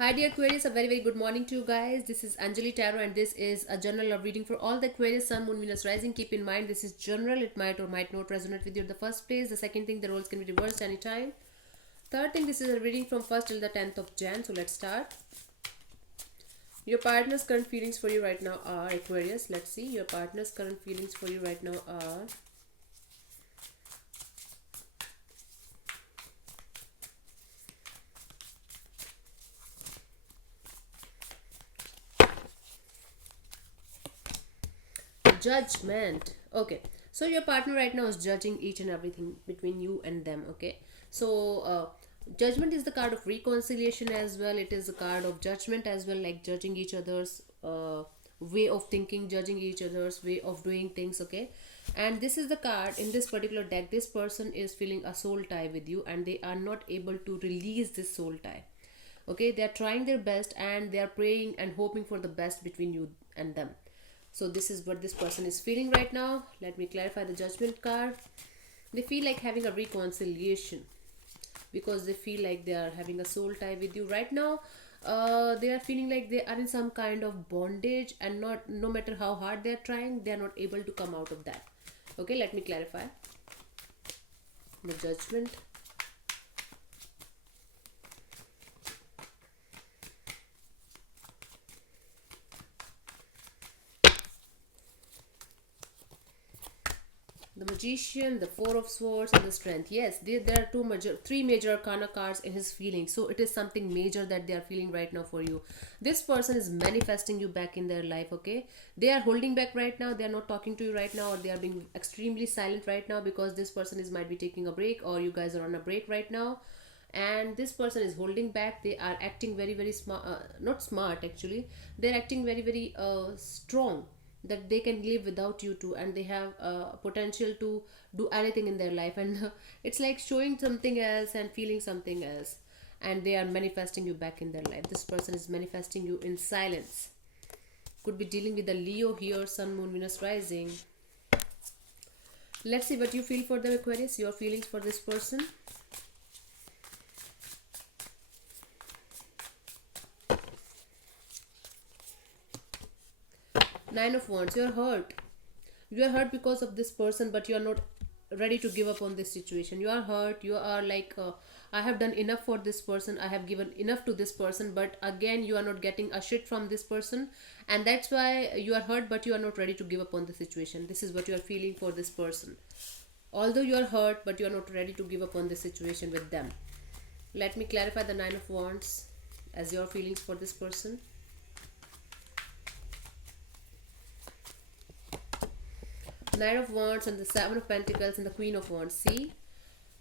Hi dear Aquarius, a very good morning to you guys. This is Anjali Tarot and this is a general love reading for all the Aquarius, Sun, Moon, Venus, Rising. Keep in mind this is general. It might or might not resonate with you in the first place. The second thing, the roles can be reversed anytime. Third thing, this is a reading from 1st till the 10th of Jan. So let's start. Your partner's current feelings for you right now are Aquarius. Let's see. Your partner's current feelings for you right now are Judgment. Okay, so your partner right now is judging each and everything between you and them. Okay, so judgment is the card of reconciliation as well. It is a card of judgment as well, like judging each other's way of thinking, judging each other's way of doing things. Okay, and this is the card in this particular deck. This person is feeling a soul tie with you and they are not able to release this soul tie. Okay, they are trying their best and they are praying and hoping for the best between you and them. So this is what this person is feeling right now. Let me clarify the judgment card. They feel like having a reconciliation because they feel like they are having a soul tie with you right now. They are feeling like they are in some kind of bondage and not, no matter how hard they are trying, they are not able to come out of that. Okay, let me clarify the judgment. The Magician, the Four of Swords, and the Strength. Yes, there are three major arcana cards in his feelings. So it is something major that they are feeling right now for you. This person is manifesting you back in their life. Okay, they are holding back right now. They are not talking to you right now, or they are being extremely silent right now because this person is might be taking a break, or you guys are on a break right now. And this person is holding back. They are acting very smart, not smart actually. They're acting very strong, that they can live without you too, and they have potential to do anything in their life, and it's like showing something else and feeling something else, and they are manifesting you back in their life. This person is manifesting you in silence. Could be dealing with a Leo here, Sun, Moon, Venus, Rising. Let's see what you feel for the Aquarius, your feelings for this person. Nine of Wands. You are hurt because of this person, but you are not ready to give up on this situation. You are hurt. You are like, I have done enough for this person, I have given enough to this person, but again you are not getting a shit from this person, and that's why you are hurt, but you are not ready to give up on the situation. This is what you are feeling for this person. Although you are hurt, but you are not ready to give up on this situation with them. Let me clarify the Nine of Wands as your feelings for this person. Knight of Wands and the Seven of Pentacles and the Queen of Wands. See?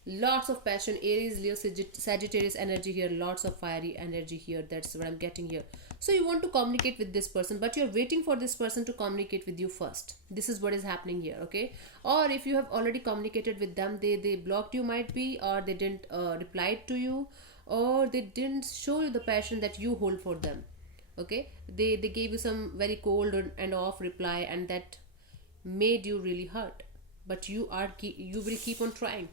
Lots of passion. Aries, Leo, Sagittarius energy here. Lots of fiery energy here. That's what I'm getting here. So you want to communicate with this person, but you're waiting for this person to communicate with you first. This is what is happening here, okay? Or if you have already communicated with them, they blocked you might be, or they didn't reply to you, or they didn't show you the passion that you hold for them. Okay? They gave you some very cold and off reply, and that made you really hurt, but you will keep on trying.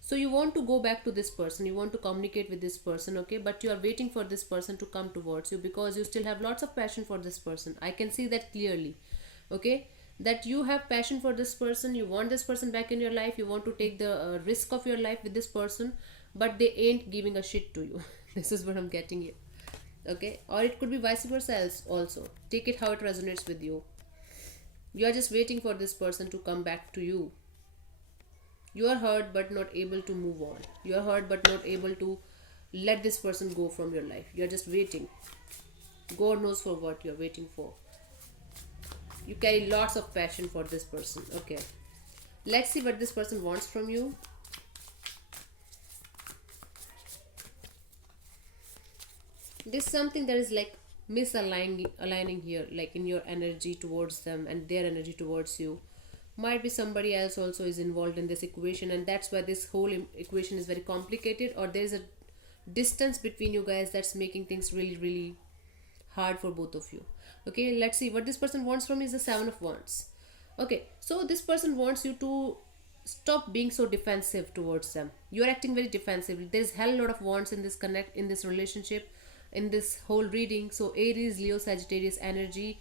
So you want to go back to this person, you want to communicate with this person, okay, but you are waiting for this person to come towards you because you still have lots of passion for this person. I can see that clearly, okay, that you have passion for this person. You want this person back in your life. You want to take the risk of your life with this person, but they ain't giving a shit to you. This is what I'm getting here, okay? Or it could be vice versa else also. Take it how it resonates with you. You are just waiting for this person to come back to you. You are hurt but not able to move on. You are hurt but not able to let this person go from your life. You are just waiting. God knows for what you are waiting for. You carry lots of passion for this person. Okay. Let's see what this person wants from you. This is something that is like misaligning here, like in your energy towards them and their energy towards you. Might be somebody else also is involved in this equation, and that's why this whole equation is very complicated, or there's a distance between you guys that's making things really hard for both of you. Okay, let's see what this person wants from is the Seven of Wands. Okay, so this person wants you to stop being so defensive towards them. You're acting very defensively. There's hell lot of wands in this connect, in this relationship. in this whole reading. So Aries, Leo, Sagittarius energy,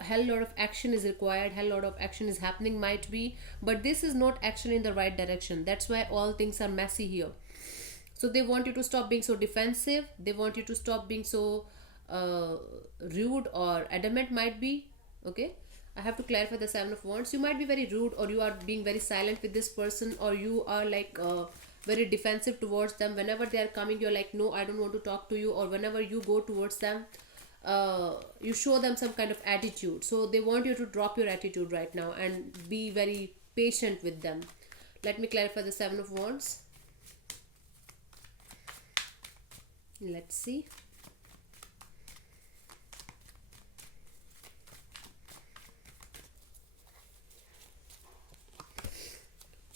hell lot of action is required, hell lot of action is happening, might be, but this is not action in the right direction. That's why all things are messy here. So they want you to stop being so defensive, they want you to stop being so uh, rude or adamant, might be. Okay, I have to clarify the Seven of Wands. You might be very rude, or you are being very silent with this person, or you are like very defensive towards them. Whenever they are coming, you're like, no, I don't want to talk to you. Or whenever you go towards them, you show them some kind of attitude. So they want you to drop your attitude right now and be very patient with them. Let me clarify the Seven of Wands. Let's see.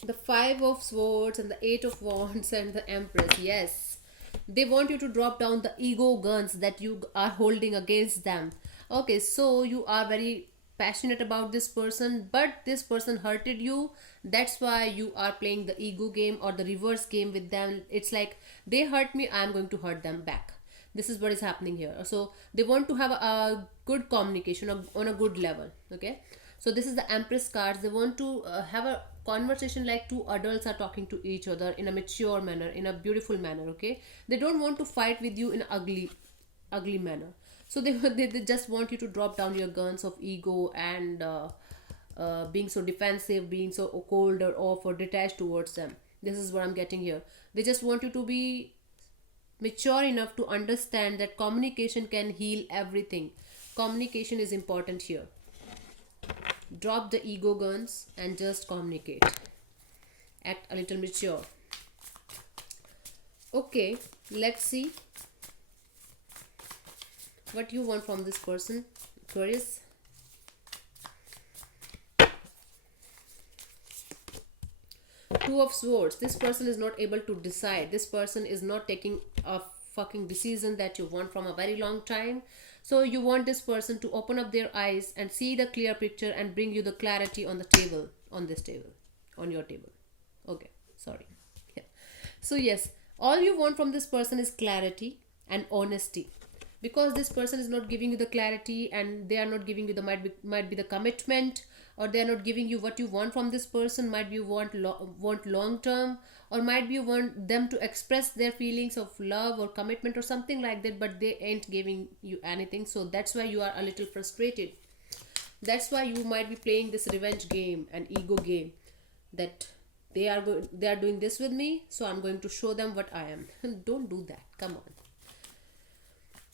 The Five of Swords and the Eight of Wands and the Empress. Yes, they want you to drop down the ego guns that you are holding against them. Okay, so you are very passionate about this person, but this person hurted you. That's why you are playing the ego game or the reverse game with them. It's like, they hurt me, I'm going to hurt them back. This is what is happening here. So they want to have a good communication on a good level. Okay, so this is the Empress cards. They want to have a conversation like two adults are talking to each other in a mature manner, in a beautiful manner. Okay, they don't want to fight with you in an ugly manner. So they just want you to drop down your guns of ego and being so defensive, being so cold or off or detached towards them. This is what I'm getting here. They just want you to be mature enough to understand that communication can heal everything. Communication is important here. Drop the ego guns and just communicate. Act a little mature. Okay, let's see what you want from this person, Aquarius. Two of Swords. This person is not able to decide. This person is not taking a fucking decision that you want from a very long time. So you want this person to open up their eyes and see the clear picture and bring you the clarity on the table, on this table, on your table. Okay, sorry. Yeah. So yes, all you want from this person is clarity and honesty, because this person is not giving you the clarity and they are not giving you the might be the commitment, or they are not giving you what you want from this person. Might be you want long term, or might be you want them to express their feelings of love or commitment or something like that, but they ain't giving you anything. So that's why you are a little frustrated. That's why you might be playing this revenge game and ego game, that they are doing this with me, so I'm going to show them what I am. Don't do that, come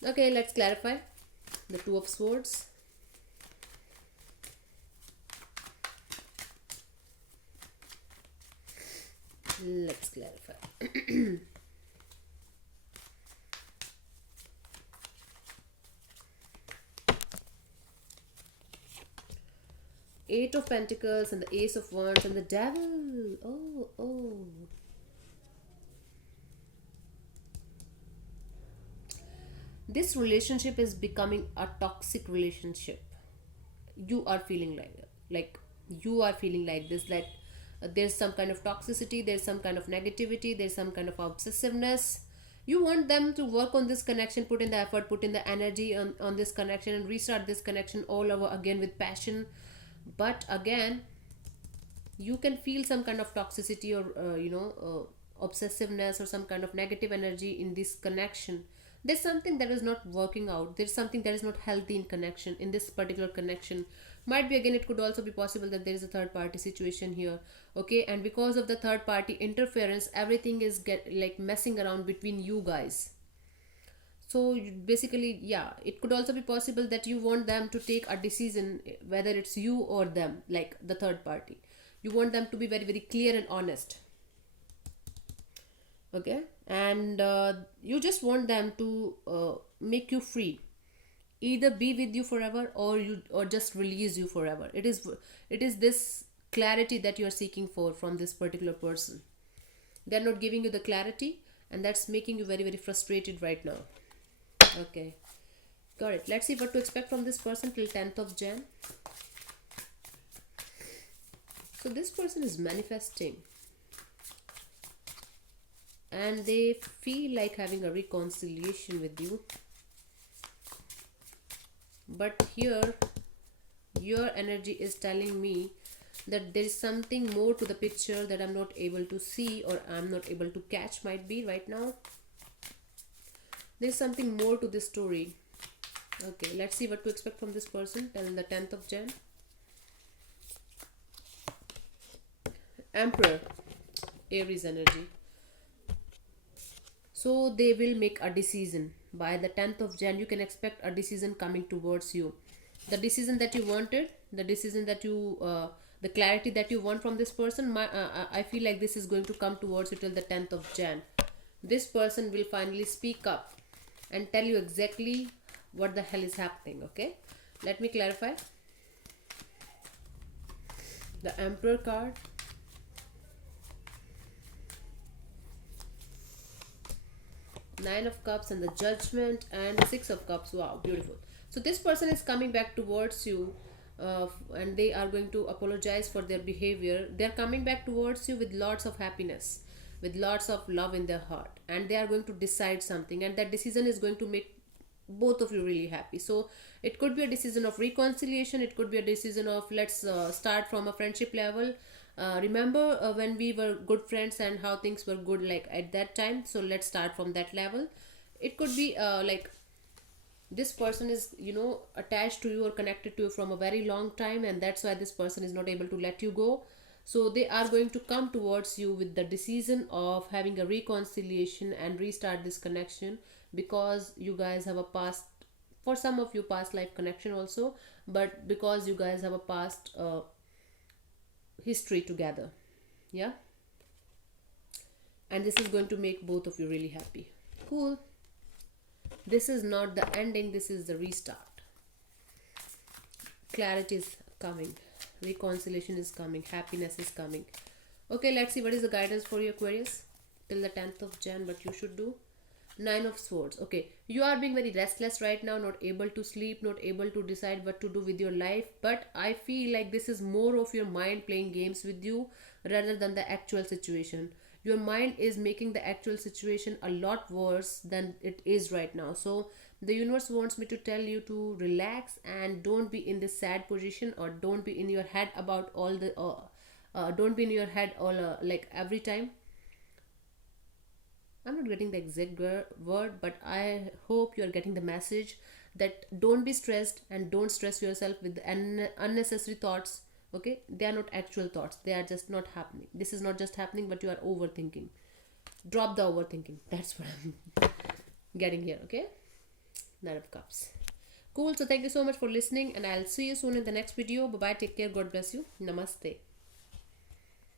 on. Okay, let's clarify the Two of Swords. Let's clarify. Eight of Pentacles and the Ace of Wands and the Devil. Oh. This relationship is becoming a toxic relationship. You are feeling like you are feeling like this, like there's some kind of toxicity, there's some kind of negativity, there's some kind of obsessiveness. You want them to work on this connection, put in the effort, put in the energy on this connection, and restart this connection all over again with passion. But again, you can feel some kind of toxicity or obsessiveness or some kind of negative energy in this connection. There's something that is not working out, there's something that is not healthy in connection, in this particular connection. Might be, again, it could also be possible that there is a third party situation here. Okay, and because of the third party interference, everything is messing around between you guys. So basically, yeah, it could also be possible that you want them to take a decision, whether it's you or them, like the third party. You want them to be very, very clear and honest. Okay, and you just want them to make you free, either be with you forever or just release you forever. It is this clarity that you are seeking from this particular person. They're not giving you the clarity, and that's making you very, very frustrated right now. Okay, got it. Let's see what to expect from this person till 10th of Jan. So this person is manifesting, and they feel like having a reconciliation with you. but here your energy is telling me that there is something more to the picture that I'm not able to see, or I'm not able to catch, might be right now. There's something more to this story. Okay, let's see what to expect from this person till the 10th of Jan. Emperor, Aries energy. So they will make a decision by the 10th of Jan. You can expect a decision coming towards you. The decision that you wanted, the decision that you, the clarity that you want from this person. I feel like this is going to come towards you till the 10th of Jan. This person will finally speak up and tell you exactly what the hell is happening. Okay, let me clarify. The Emperor card, Nine of Cups, and the Judgment, and the Six of Cups. Wow, beautiful. So this person is coming back towards you, and they are going to apologize for their behavior. They're coming back towards you with lots of happiness, with lots of love in their heart, and they are going to decide something, and that decision is going to make both of you really happy. So it could be a decision of reconciliation, it could be a decision of let's start from a friendship level. Remember when we were good friends and how things were good like at that time, so let's start from that level. It could be like this person is, you know, attached to you or connected to you from a very long time, and that's why this person is not able to let you go. So they are going to come towards you with the decision of having a reconciliation and restart this connection, because you guys have a past, for some of you past life connection also, but because you guys have a past history together. Yeah, and this is going to make both of you really happy. Cool. This is not the ending, this is the restart. Clarity is coming, reconciliation is coming, happiness is coming. Okay, let's see what is the guidance for you, Aquarius, till the 10th of Jan. What you should do. Nine of Swords. Okay, you are being very restless right now, not able to sleep, not able to decide what to do with your life, but I feel like this is more of your mind playing games with you rather than the actual situation. Your mind is making the actual situation a lot worse than it is right now. So the universe wants me to tell you to relax and don't be in this sad position, or don't be in your head about all the don't be in your head all like every time. I'm not getting the exact word, but I hope you are getting the message that don't be stressed and don't stress yourself with unnecessary thoughts. Okay, they are not actual thoughts, they are just not happening. This is not just happening, but you are overthinking. Drop the overthinking. That's what I'm getting here. Okay, Nine of Cups. Cool. So thank you so much for listening, and I'll see you soon in the next video. Bye bye. Take care. God bless you. Namaste.